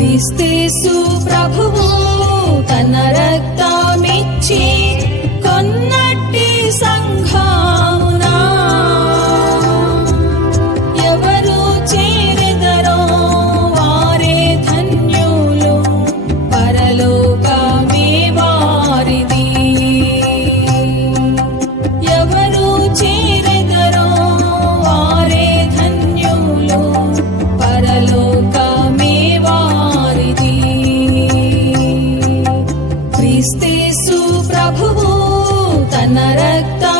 Cristo, isso, Prabhu. प्रभुवो तन्न रक्ता